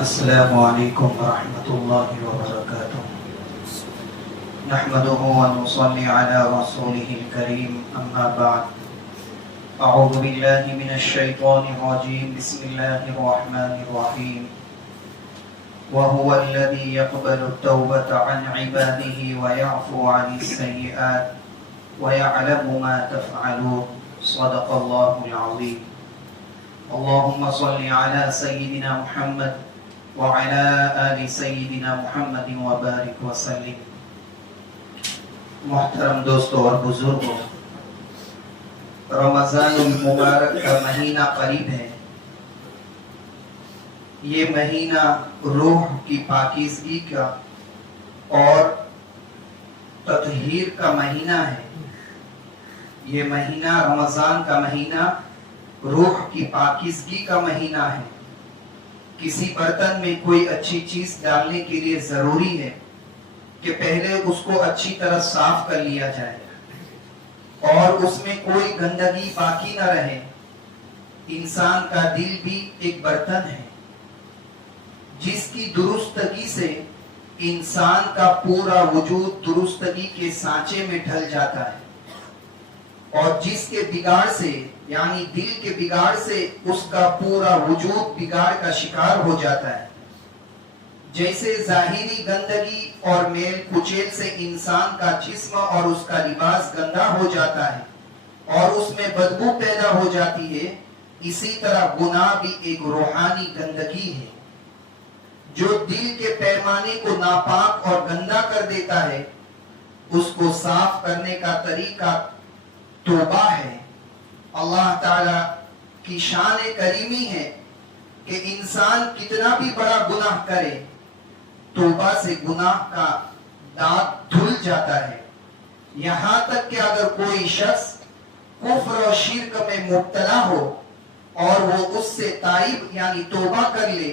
السلام علیکم ورحمۃ اللہ وبرکاتہ نحمده ونصلي على رسوله الكريم اما بعد اعوذ باللہ من الشیطان الرجیم بسم اللہ الرحمن الرحیم وهو الذي يقبل التوبة عن عباده ويعفو عن السيئات ويعلم ما تفعلون صدق الله العظيم اللهم صل على سيدنا محمد وعلى آل سیدنا محمد وبارک وسلم۔ محترم دوستوں اور بزرگوں، رمضان المبارک کا مہینہ قریب ہے۔ یہ مہینہ روح کی پاکیزگی کا اور تطہیر کا مہینہ ہے۔ یہ مہینہ رمضان کا مہینہ روح کی پاکیزگی کا مہینہ ہے۔ کسی برتن میں کوئی اچھی چیز ڈالنے کے لیے ضروری ہے کہ پہلے اس کو اچھی طرح صاف کر لیا جائے اور اس میں کوئی گندگی باقی نہ رہے۔ انسان کا دل بھی ایک برتن ہے جس کی درستگی سے انسان کا پورا وجود درستگی کے سانچے میں ڈھل جاتا ہے، اور جس کے بگاڑ سے یعنی دل کے بگاڑ سے اس کا پورا وجود بگاڑ کا شکار ہو جاتا ہے۔ جیسے ظاہری گندگی اور میل کچیل سے انسان کا جسم اور اس کا لباس گندا ہو جاتا ہے اور اس میں بدبو پیدا ہو جاتی ہے، اسی طرح گناہ بھی ایک روحانی گندگی ہے جو دل کے پیمانے کو ناپاک اور گندا کر دیتا ہے۔ اس کو صاف کرنے کا طریقہ توبہ ہے۔ اللہ تعالی کی شان کریمی ہے کہ انسان کتنا بھی بڑا گناہ کرے، توبہ سے گناہ کا داغ دھل جاتا ہے۔ یہاں تک کہ اگر کوئی شخص کفر و شرک میں مبتلا ہو اور وہ اس سے تائب یعنی توبہ کر لے،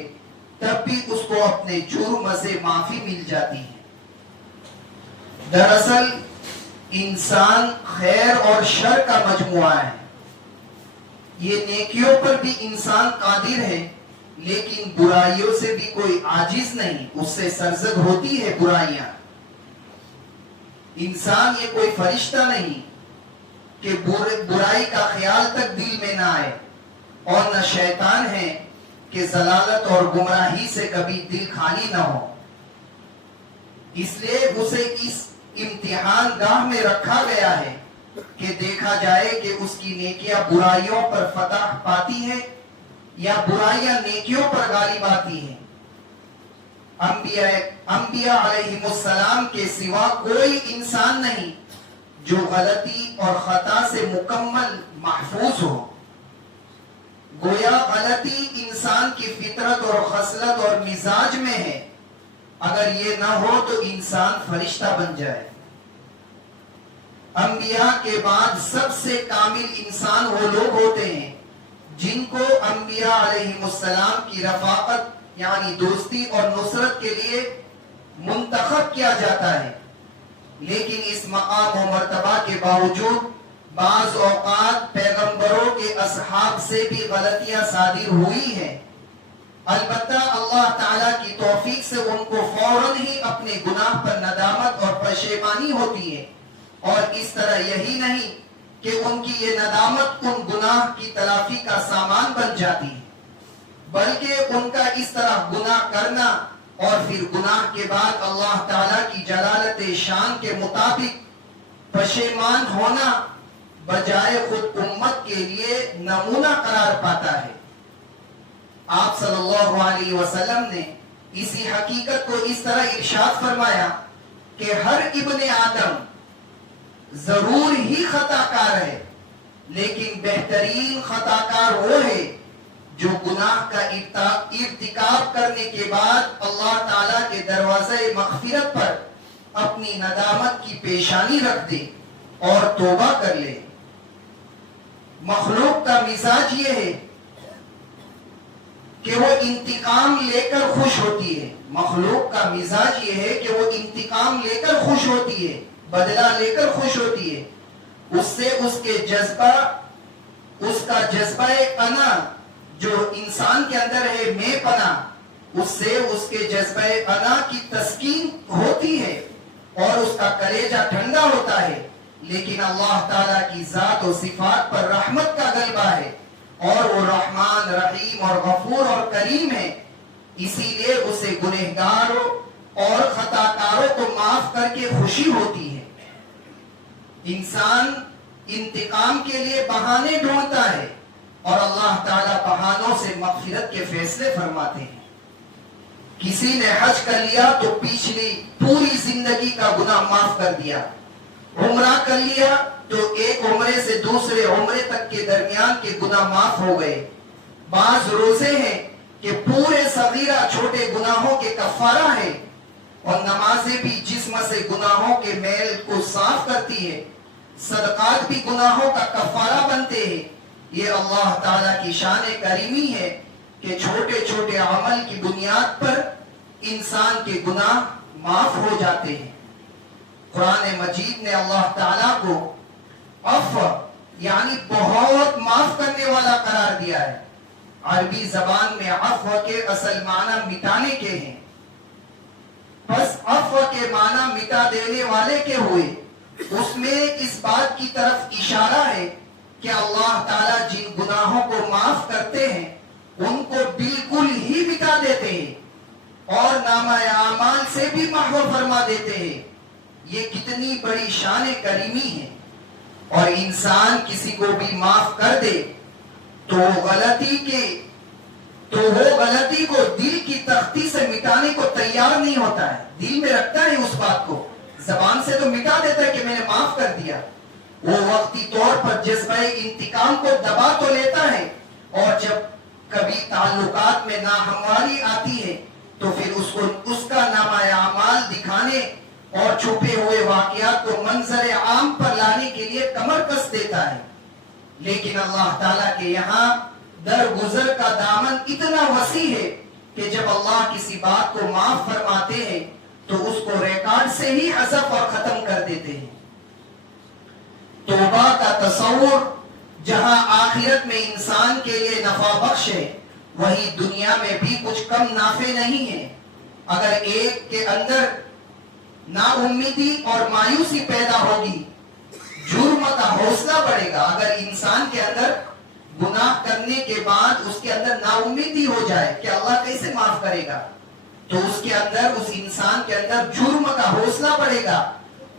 تب بھی اس کو اپنے جرم سے معافی مل جاتی ہے۔ دراصل انسان خیر اور شر کا مجموعہ ہے۔ یہ نیکیوں پر بھی انسان قادر ہے، لیکن برائیوں سے بھی کوئی عاجز نہیں، اس سے سرزد ہوتی ہے برائیاں۔ انسان یہ کوئی فرشتہ نہیں کہ برائی کا خیال تک دل میں نہ آئے، اور نہ شیطان ہے کہ ضلالت اور گمراہی سے کبھی دل خالی نہ ہو۔ اس لیے اسے اس امتحان گاہ میں رکھا گیا ہے کہ دیکھا جائے کہ اس کی نیکیاں برائیوں پر فتح پاتی ہیں یا برائیاں نیکیوں پر غالب آتی ہیں۔ انبیاء علیہم السلام کے سوا کوئی انسان نہیں جو غلطی اور خطا سے مکمل محفوظ ہو۔ گویا غلطی انسان کی فطرت اور خصلت اور مزاج میں ہے، اگر یہ نہ ہو تو انسان فرشتہ بن جائے۔ انبیاء کے بعد سب سے کامل انسان وہ لوگ ہوتے ہیں جن کو انبیاء علیہم السلام کی رفاقت یعنی دوستی اور نصرت کے لیے منتخب کیا جاتا ہے، لیکن اس مقام و مرتبہ کے باوجود بعض اوقات پیغمبروں کے اصحاب سے بھی غلطیاں صادر ہوئی ہیں۔ البتہ اللہ تعالیٰ کی توفیق سے ان کو فوراً ہی اپنے گناہ پر ندامت اور پشیمانی ہوتی ہے، اور اس طرح یہی نہیں کہ ان کی یہ ندامت ان گناہ کی تلافی کا سامان بن جاتی ہے، بلکہ ان کا اس طرح گناہ کرنا اور پھر گناہ کے بعد اللہ تعالیٰ کی جلالت شان کے مطابق پشیمان ہونا بجائے خود امت کے لیے نمونہ قرار پاتا ہے۔ آپ صلی اللہ علیہ وسلم نے اسی حقیقت کو اس طرح ارشاد فرمایا کہ ہر ابن آدم ضرور ہی خطا کار ہے، لیکن بہترین خطا کار وہ ہے جو گناہ کا ارتکاب کرنے کے بعد اللہ تعالیٰ کے دروازے مغفرت پر اپنی ندامت کی پیشانی رکھ دے اور توبہ کر لے۔ مخلوق کا مزاج یہ ہے کہ وہ انتقام لے کر خوش ہوتی ہے۔ مخلوق کا مزاج یہ ہے کہ وہ انتقام لے کر خوش ہوتی ہے، بدلہ لے کر خوش ہوتی ہے۔ اس سے اس کا جذبہ انا جو انسان کے اندر ہے، میں پنا، اس سے اس کے جذبہ انا کی تسکین ہوتی ہے اور اس کا کلیجہ ٹھنڈا ہوتا ہے، لیکن اللہ تعالیٰ کی ذات و صفات پر رحمت کا غلبہ ہے اور وہ رحمان، رحیم اور غفور اور کریم ہے، اسی لیے اسے گنہگاروں اور خطاکاروں کو معاف کر کے خوشی ہوتی ہے۔ انسان انتقام کے لیے بہانے ڈھونڈتا ہے اور اللہ تعالیٰ بہانوں سے مغفرت کے فیصلے فرماتے ہیں۔ کسی نے حج کر لیا تو پچھلی پوری زندگی کا گناہ معاف کر دیا، عمرہ کر لیا تو ایک عمرے سے دوسرے عمرے تک کے درمیان کے گناہ معاف ہو گئے۔ بعض روزے ہیں کہ پورے صغیرہ چھوٹے گناہوں کے کفارہ ہیں، اور نمازیں بھی جسم سے گناہوں کے میل کو صاف کرتی ہے، صدقات بھی گناہوں کا کفارہ بنتے ہیں۔ یہ اللہ تعالیٰ کی شان کریمی ہے کہ چھوٹے چھوٹے عمل کی بنیاد پر انسان کے گناہ معاف ہو جاتے ہیں۔ قرآن مجید نے اللہ تعالیٰ کو عفو یعنی بہت معاف کرنے والا قرار دیا ہے۔ عربی زبان میں عفو کے اصل معنی مٹانے کے ہیں، بس عفو کے معنی مٹا دینے والے کے ہوئے، اس میں اس بات کی طرف اشارہ ہے کہ اللہ تعالیٰ جن گناہوں کو معاف کرتے ہیں ان کو بالکل ہی مٹا دیتے ہیں اور نامہ اعمال سے بھی محو فرما دیتے ہیں۔ یہ کتنی بڑی شان کریمی ہے۔ اور انسان کسی کو بھی معاف کر دے تو وہ غلطی کو دل کی تختی سے مٹانے کو تیار نہیں ہوتا ہے، دل میں رکھتا ہے اس بات کو، زبان سے تو مٹا دیتا ہے کہ میں نے معاف کر دیا، وہ وقتی طور پر جذبہ انتقام کو دبا تو لیتا ہے، اور جب کبھی تعلقات میں ناہمواری آتی ہے تو پھر اس کا نامہ اعمال دکھانے اور چھپے ہوئے واقعات کو منظر عام پر لانے کے لیے کمر کس دیتا ہے۔ لیکن اللہ تعالیٰ کے یہاں درگزر کا دامن اتنا وسیع ہے کہ جب اللہ کسی بات کو معاف فرماتے ہیں تو اس کو ریکارڈ سے ہی حذف اور ختم کر دیتے ہیں۔ توبہ کا تصور جہاں آخرت میں انسان کے لیے نفع بخش ہے، وہی دنیا میں بھی کچھ کم نافع نہیں ہے۔ اگر ایک کے اندر نا امیدی اور مایوسی پیدا ہوگی، جرم کا حوصلہ بڑھے گا۔ اگر انسان کے اندر گناہ کرنے کے بعد اس کے اندر نا امیدی ہو جائے کہ اللہ کیسے معاف کرے گا، تو اس کے اندر، اس انسان کے اندر جرم کا حوصلہ بڑھے گا،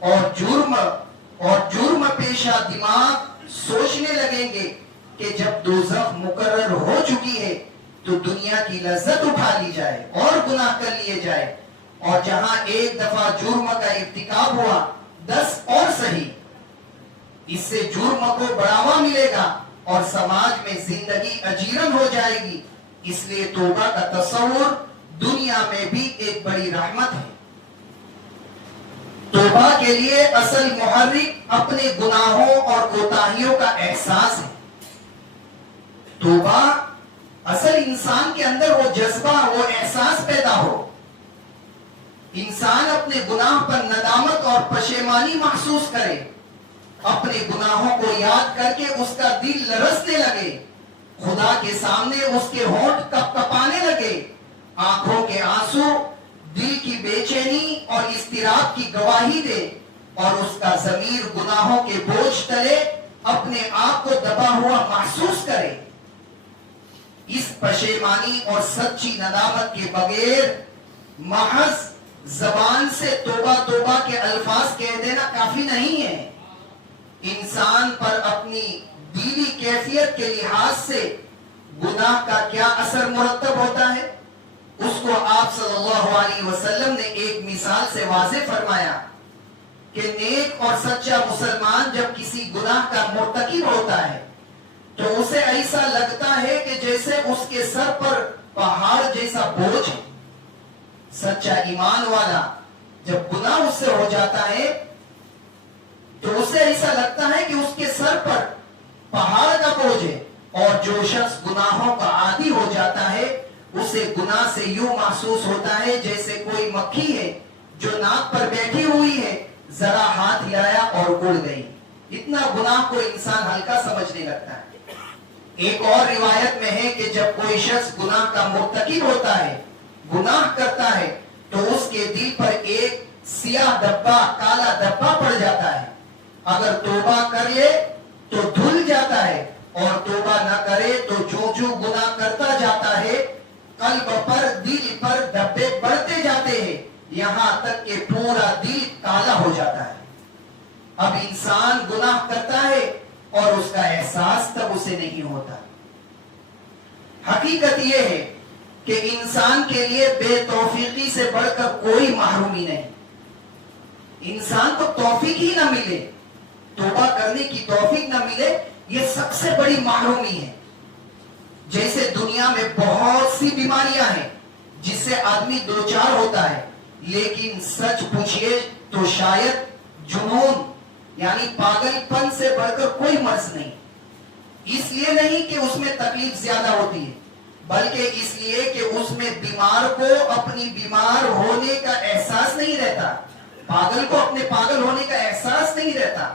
اور جرم پیشہ دماغ سوچنے لگیں گے کہ جب دوزخ مقرر ہو چکی ہے تو دنیا کی لذت اٹھا لی جائے اور گناہ کر لیے جائے، اور جہاں ایک دفعہ جرم کا ارتکاب ہوا 10 اور صحیح، اس سے جرم کو بڑھاوا ملے گا اور سماج میں زندگی اجیرن ہو جائے گی۔ اس لیے توبہ کا تصور دنیا میں بھی ایک بڑی رحمت ہے۔ توبہ کے لیے اصل محرک اپنے گناہوں اور کوتاہیوں کا احساس ہے۔ توبہ اصل انسان کے اندر وہ جذبہ، وہ احساس پیدا ہو، انسان اپنے گناہ پر ندامت اور پشیمانی محسوس کرے، اپنے گناہوں کو یاد کر کے اس کا دل لرزنے لگے، خدا کے سامنے اس کے ہونٹ کپ کپانے لگے، آنکھوں کے آنسو دل کی بے چینی اور اضطراب کی گواہی دے، اور اس کا ضمیر گناہوں کے بوجھ تلے اپنے آپ کو دبا ہوا محسوس کرے۔ اس پشیمانی اور سچی ندامت کے بغیر محض زبان سے توبہ توبہ کے الفاظ کہہ دینا کافی نہیں ہے۔ انسان پر اپنی دلی کیفیت کے لحاظ سے گناہ کا کیا اثر مرتب ہوتا ہے، اس کو آپ صلی اللہ علیہ وسلم نے ایک مثال سے واضح فرمایا کہ نیک اور سچا مسلمان جب کسی گناہ کا مرتکب ہوتا ہے تو اسے ایسا لگتا ہے کہ جیسے اس کے سر پر پہاڑ جیسا بوجھ ہے۔ سچا ایمان والا جب گناہ اس سے ہو جاتا ہے تو اسے ایسا لگتا ہے کہ اس کے سر پر پہاڑ کا بوجھ ہے، اور جو شخص گناہوں کا عادی ہو جاتا ہے اسے گناہ سے یوں محسوس ہوتا ہے جیسے کوئی مکھی ہے جو ناک پر بیٹھی ہوئی ہے، ذرا ہاتھ ہلایا اور اڑ گئی۔ اتنا گناہ کو انسان ہلکا سمجھنے لگتا ہے۔ ایک اور روایت میں ہے کہ جب کوئی شخص گناہ کا مرتکب ہوتا ہے، گناہ کرتا ہے تو اس کے دل پر ایک سیاہ دبا، کالا دبا پڑ جاتا ہے. اگر توبہ کر لے تو دھل جاتا ہے، اور توبہ نہ کرے تو جو گناہ کرتا جاتا ہے قلب پر، دل پر دبے بڑھتے جاتے ہیں، یہاں تک کہ پورا دل کالا ہو جاتا ہے. اب انسان گناہ کرتا ہے اور اس کا احساس تب اسے نہیں ہوتا. حقیقت یہ ہے کہ انسان کے لیے بے توفیقی سے بڑھ کر کوئی محرومی نہیں. انسان کو توفیق ہی نہ ملے، توبہ کرنے کی توفیق نہ ملے، یہ سب سے بڑی محرومی ہے. جیسے دنیا میں بہت سی بیماریاں ہیں جس سے آدمی دوچار ہوتا ہے، لیکن سچ پوچھئے تو شاید جنون یعنی پاگل پن سے بڑھ کر کوئی مرض نہیں. اس لیے نہیں کہ اس میں تکلیف زیادہ ہوتی ہے، بلکہ اس لیے کہ اس میں بیمار کو اپنی بیمار ہونے کا احساس نہیں رہتا. پاگل کو اپنے پاگل ہونے کا احساس نہیں رہتا.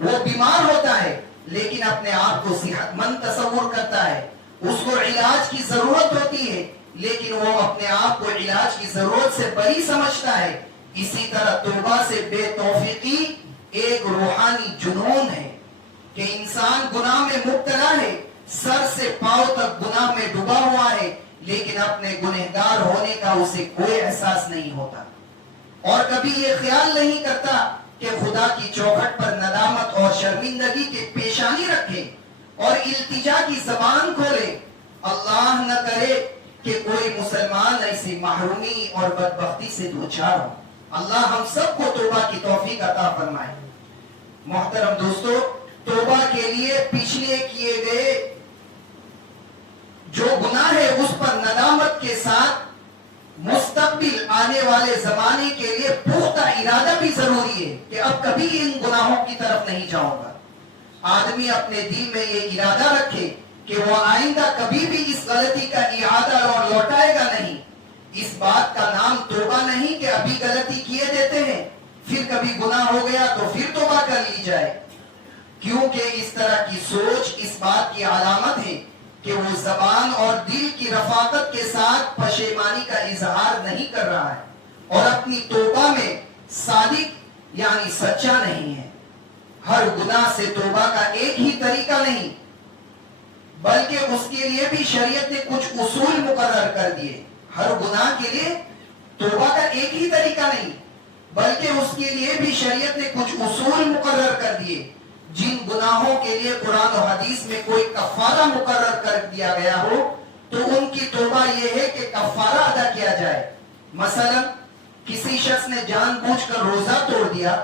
وہ بیمار ہوتا ہے لیکن اپنے آپ کو صحت مند تصور کرتا ہے. اس کو علاج کی ضرورت ہوتی ہے لیکن وہ اپنے آپ کو علاج کی ضرورت سے بری سمجھتا ہے. اسی طرح توبہ سے بے توفیقی ایک روحانی جنون ہے کہ انسان گناہ میں مبتلا ہے، سر سے پاؤں تک گناہ میں ڈوبا ہوا ہے، لیکن اپنے گنہگار ہونے کا اسے کوئی احساس نہیں ہوتا، اور کبھی یہ خیال نہیں کرتا کہ خدا کی چوکھٹ پر ندامت اور شرمندگی کے پیشانی رکھے اور التجا کی زبان کھولے. اللہ نہ کرے کہ کوئی مسلمان ایسی محرومی اور بدبختی سے دوچار ہو. اللہ ہم سب کو توبہ کی توفیق عطا فرمائے. محترم دوستو، توبہ کے لیے پچھلے کیے گئے جو گناہ ہے اس پر ندامت کے ساتھ مستقبل آنے والے زمانے کے لیے پختہ ارادہ بھی ضروری ہے کہ اب کبھی ان گناہوں کی طرف نہیں جاؤں گا. آدمی اپنے دل میں یہ ارادہ رکھے کہ وہ آئندہ کبھی بھی اس غلطی کا اعادہ اور لوٹائے گا نہیں. اس بات کا نام توبہ نہیں کہ ابھی غلطی کیے دیتے ہیں، پھر کبھی گناہ ہو گیا تو پھر توبہ کر لی جائے، کیونکہ اس طرح کی سوچ اس بات کی علامت ہے کہ وہ زبان اور دل کی رفاقت کے ساتھ پشیمانی کا اظہار نہیں کر رہا ہے اور اپنی توبہ میں صادق یعنی سچا نہیں ہے. ہر گناہ سے توبہ کا ایک ہی طریقہ نہیں، بلکہ اس کے لیے بھی شریعت نے کچھ اصول مقرر کر دیے. ہر گناہ کے لیے توبہ کا ایک ہی طریقہ نہیں، بلکہ اس کے لیے بھی شریعت نے کچھ اصول مقرر کر دیے. جن گناہوں کے لیے قرآن و حدیث میں کوئی کفارہ مقرر کر دیا گیا ہو تو ان کی توبہ یہ ہے کہ کفارہ ادا کیا جائے. مثلا کسی شخص نے جان بوجھ کر روزہ توڑ دیا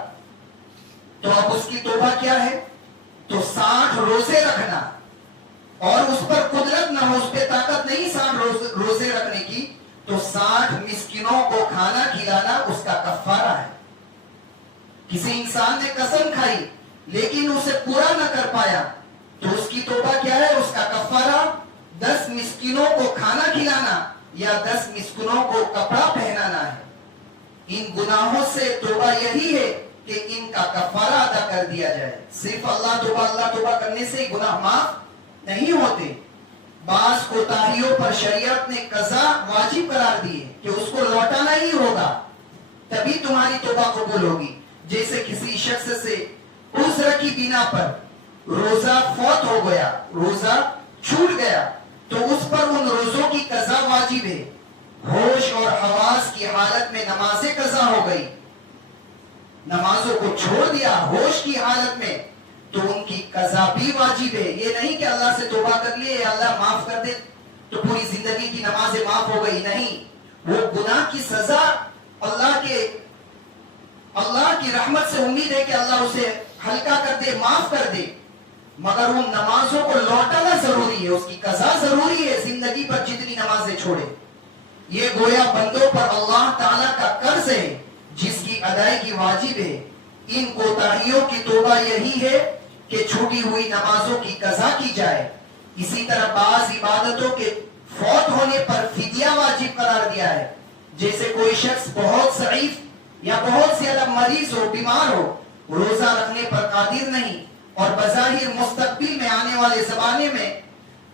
تو اب اس کی توبہ کیا ہے؟ تو 60 روزے رکھنا، اور اس پر قدرت نہ ہو، اس پہ طاقت نہیں 60 روزے رکھنے کی، تو 60 مسکینوں کو کھانا کھلانا اس کا کفارہ ہے. کسی انسان نے قسم کھائی لیکن اسے پورا نہ کر پایا تو اس کی توبہ کیا ہے؟ اس کا کفارہ 10 مسکینوں کو کھانا کھلانا یا 10 مسکینوں کو کپڑا پہنانا ہے. ان گناہوں سے توبہ یہی ہے کہ ان کا کفارہ ادا کر دیا جائے. صرف اللہ توبہ کرنے سے ہی گناہ معاف نہیں ہوتے. بعض کوتاہیوں پر شریعت نے قضا واجب قرار دی ہے کہ اس کو لوٹانا ہی ہوگا، تبھی تمہاری توبہ قبول ہوگی. جیسے کسی شخص سے عذر کی بنا پر روزہ فوت ہو گیا، روزہ چھوٹ گیا، تو اس پر ان روزوں کی قضا واجب ہے. ہوش اور حواس کی حالت میں نمازیں قضا ہو گئی، نمازوں کو چھوڑ دیا ہوش کی حالت میں، تو ان کی قضا بھی واجب ہے. یہ نہیں کہ اللہ سے توبہ کر لیے اللہ معاف کر دے تو پوری زندگی کی نمازیں معاف ہو گئی، نہیں. وہ گناہ کی سزا اللہ کی رحمت سے امید ہے کہ اللہ اسے ہلکا کر دے، معاف کر دے، مگر ان نمازوں کو لوٹانا ضروری ہے، اس کی قضا ضروری ہے. زندگی پر جتنی نمازیں چھوڑے یہ گویا بندوں پر اللہ تعالیٰ کا قرض ہے جس کی ادائیگی واجب ہے. ان کوتاہیوں کی توبہ یہی ہے کہ چھوٹی ہوئی نمازوں کی قضا کی جائے. اسی طرح بعض عبادتوں کے فوت ہونے پر فدیہ واجب قرار دیا ہے. جیسے کوئی شخص بہت ضعیف یا بہت زیادہ مریض ہو، بیمار ہو، روزہ رکھنے پر قادر نہیں اور بظاہر مستقبل میں آنے والے زمانے میں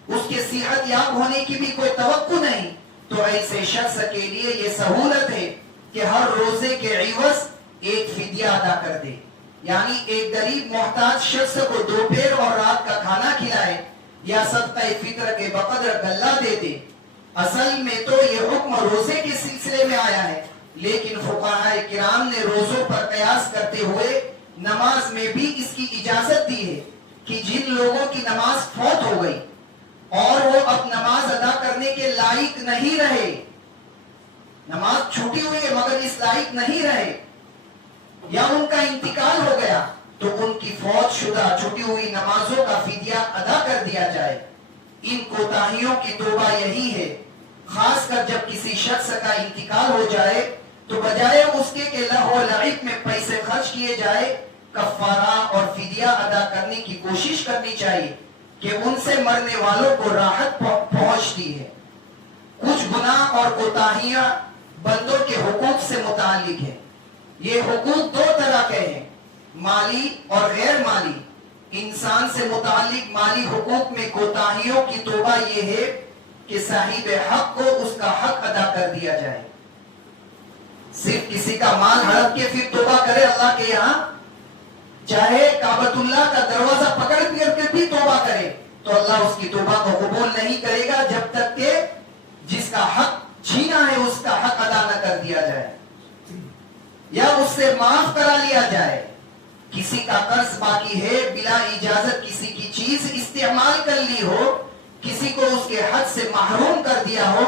اس کے صحت یاب ہونے کی بھی کوئی توقع نہیں، تو ایسے شخص کے لیے یہ سہولت ہے کہ ہر روزے کے عوض ایک فدیہ ادا کر دے، یعنی ایک غریب محتاج شخص کو دوپہر اور رات کا کھانا کھلائے یا صدقہ فطر کے بقدر غلہ دے دے۔ اصل میں تو یہ حکم روزے کے سلسلے میں آیا ہے، لیکن فقہاء کرام نے روزوں پر قیاس کرتے ہوئے نماز میں بھی اس کی اجازت دی ہے کہ جن لوگوں کی نماز فوت ہو گئی اور وہ اب نماز ادا کرنے کے لائق نہیں رہے، نماز چھوٹی ہوئی ہے مگر اس لائق نہیں رہے، یا ان کا انتقال ہو گیا، تو ان کی فوت شدہ چھوٹی ہوئی نمازوں کا فدیہ ادا کر دیا جائے۔ ان کوتاہیوں کی توبہ یہی ہے، خاص کر جب کسی شخص کا انتقال ہو جائے تو بجائے اس کے کہ لہو و لعب میں پیسے خرچ کیے جائے، کفارہ اور فدیہ ادا کرنے کی کوشش کرنی چاہیے کہ ان سے مرنے والوں کو راحت پہنچتی ہے۔ کچھ گناہ اور کوتاہیاں بندوں کے حقوق سے متعلق ہیں۔ یہ حقوق دو طرح کے ہیں، مالی اور غیر مالی۔ انسان سے متعلق مالی حقوق میں کوتاہیوں کی توبہ یہ ہے کہ صاحب حق کو اس کا حق ادا کر دیا جائے۔ صرف کسی کا مال ہڑپ کے پھر توبہ کرے اللہ کے یہاں، چاہے کعبۃ اللہ کا دروازہ پکڑ کر کے بھی توبہ کرے تو اللہ اس کی توبہ کو قبول نہیں کرے گا جب تک کہ جس کا حق چھینا ہے اس کا حق ادا نہ کر دیا جائے یا اس سے معاف کرا لیا جائے۔ کسی کا قرض باقی ہے، بلا اجازت کسی کی چیز استعمال کر لی ہو، کسی کو اس کے حق سے محروم کر دیا ہو،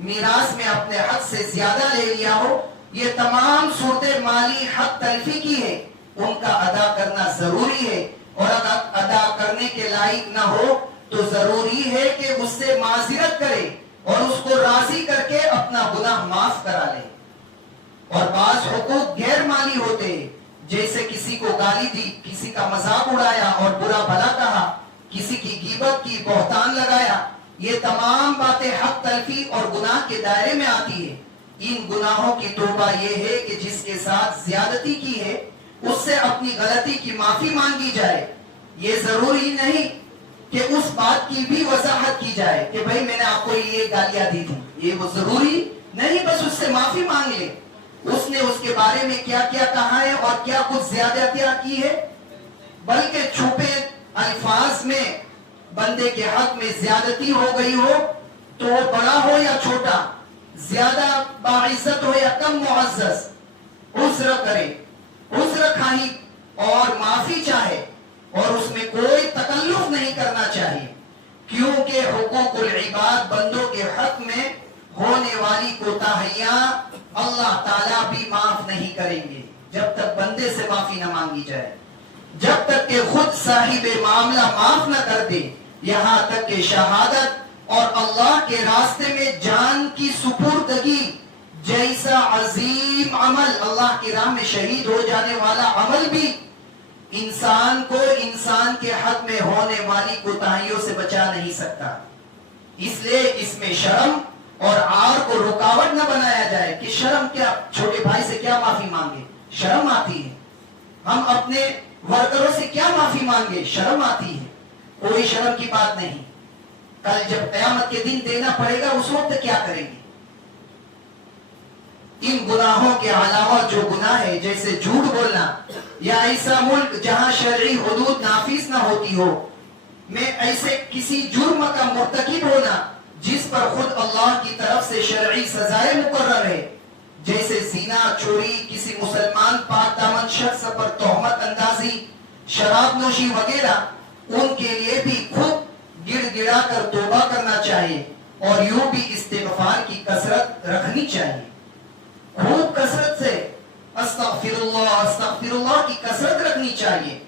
میراث میں اپنے حق سے زیادہ لے لیا ہو، یہ تمام صورتیں مالی حق تلفی کی ہے، ان کا ادا کرنا ضروری ہے، اور اگر ادا کرنے کے لائق نہ ہو تو ضروری ہے کہ اس سے معذرت کرے اور اس کو راضی کر کے اپنا گناہ معاف کرا لے۔ اور بعض حقوق غیر مالی ہوتے ہیں، جیسے کسی کو گالی دی، کسی کا مذاق اڑایا اور برا بھلا کہا، کسی کی غیبت کی، بہتان لگایا، یہ تمام باتیں حق تلفی اور گناہ کے دائرے میں آتی ہے۔ ان گناہوں کی توبہ یہ ہے کہ جس کے ساتھ زیادتی کی ہے اس سے اپنی غلطی کی معافی مانگی جائے۔ یہ ضروری نہیں کہ اس بات کی بھی وضاحت کی جائے کہ بھئی میں نے آپ کو یہ گالیاں دی تھی، یہ وہ ضروری نہیں، بس اس سے معافی مانگ لے۔ اس نے اس کے بارے میں کیا کیا کہا ہے اور کیا کچھ زیادتیاں کی ہے، بلکہ چھپے الفاظ میں بندے کے حق میں زیادتی ہو گئی ہو تو وہ بڑا ہو یا چھوٹا، زیادہ باعزت ہو یا کم معزز، عذر کرے، عذر خواہی اور معافی چاہے، اور اس میں کوئی تکلف نہیں کرنا چاہیے، کیونکہ حقوق العباد بندوں کے حق میں ہونے والی کوتاہیاں اللہ تعالیٰ بھی معاف نہیں کریں گے جب تک بندے سے معافی نہ مانگی جائے، جب تک کہ خود صاحب معاملہ معاف نہ کر دے، یہاں تک کہ شہادت اور اللہ کے راستے میں جان کی سپردگی جیسا عظیم عمل، اللہ کی راہ میں شہید ہو جانے والا عمل بھی انسان کو انسان کے حق میں ہونے والی کوتاہیوں سے بچا نہیں سکتا۔ اس لیے اس میں شرم اور عار کو رکاوٹ نہ بنایا جائے کہ شرم کیا، چھوٹے بھائی سے کیا معافی مانگے، شرم آتی ہے، ہم اپنے ورکروں سے کیا معافی مانگے، شرم آتی ہے، کوئی شرم کی بات نہیں۔ کل جب قیامت کے دن دینا پڑے گا اس وقت کیا کریں گے؟ ان گناہوں کے علاوہ جو گناہ ہے جیسے جھوٹ بولنا یا ایسا ملک جہاں شرعی حدود نافذ نہ ہوتی ہو میں ایسے کسی جرم کا مرتکب ہونا جس پر خود اللہ کی طرف سے شرعی سزائیں مقرر ہے، جیسے زنا، چوری، کسی مسلمان پاک دامن شخص پر تہمت اندازی، شراب نوشی وغیرہ، ان کے لیے بھی خود گڑ گڑا کر توبہ کرنا چاہیے اور یوں بھی استغفار کی کثرت رکھنی چاہیے، خوب کثرت سے استغفر اللہ کی کثرت رکھنی چاہیے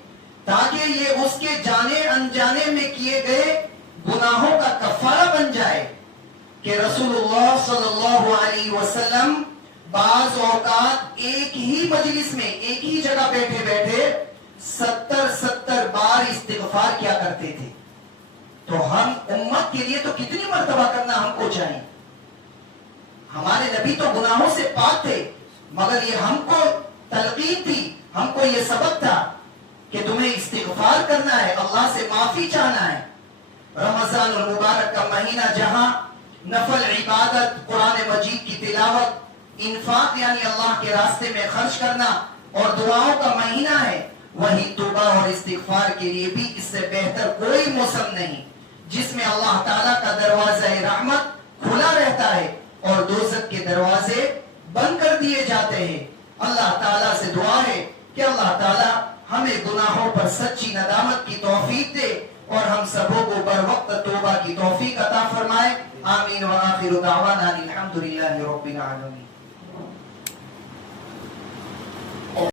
تاکہ یہ اس کے جانے انجانے میں کیے گئے گناہوں کا کفارہ بن جائے۔ کہ رسول اللہ صلی اللہ علیہ وسلم بعض اوقات ایک ہی مجلس میں ایک ہی جگہ بیٹھے بیٹھے 70 بار استغفار کیا کرتے تھے، تو ہم امت کے لیے تو کتنی مرتبہ کرنا ہم کو چاہیے؟ ہمارے نبی تو گناہوں سے پاک تھے، مگر یہ ہم کو تلقین تھی، ہم کو یہ سبق تھا کہ تمہیں استغفار کرنا ہے، اللہ سے معافی چاہنا ہے۔ رمضان المبارک کا مہینہ جہاں نفل عبادت، قرآن مجید کی تلاوت، انفاق یعنی اللہ کے راستے میں خرچ کرنا اور دعاؤں کا مہینہ ہے، وہی توبہ اور استغفار کے لیے بھی اس سے بہتر کوئی موسم نہیں، جس میں اللہ تعالیٰ کا دروازہ رحمت کھلا رہتا ہے اور دوزخ کے دروازے بند کر دیے جاتے ہیں۔ اللہ تعالیٰ سے دعا ہے کہ اللہ تعالیٰ ہمیں گناہوں پر سچی ندامت کی توفیق دے اور ہم سبوں کو بر وقت توبہ کی توفیق عطا فرمائے۔ آمین۔ وآخر دعوانا الحمدللہ رب العالمین۔